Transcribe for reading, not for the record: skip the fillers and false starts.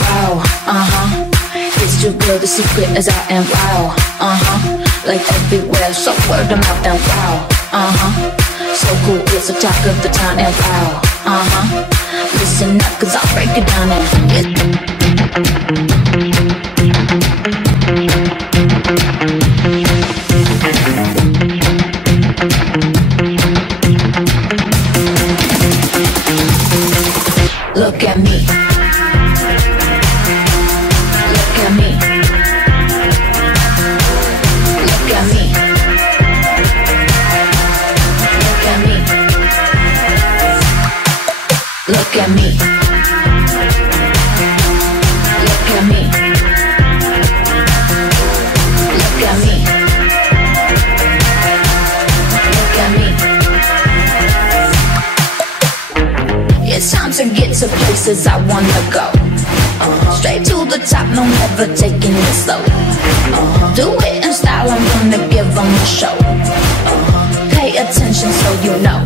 Wow, it's too real, the secret as I am. Wow, like everywhere, so word of mouth and wow, so cool, it's the talk of the town and wow, listen up, cause I'll break it down Look at me. Look at me. Look at me. Look at me. Look at me. Look at me. Look at me. Look at me. It's time to get to places I wanna go. Straight to the top, no never taking it slow. Do it in style, I'm gonna give them a show. Pay attention so you know.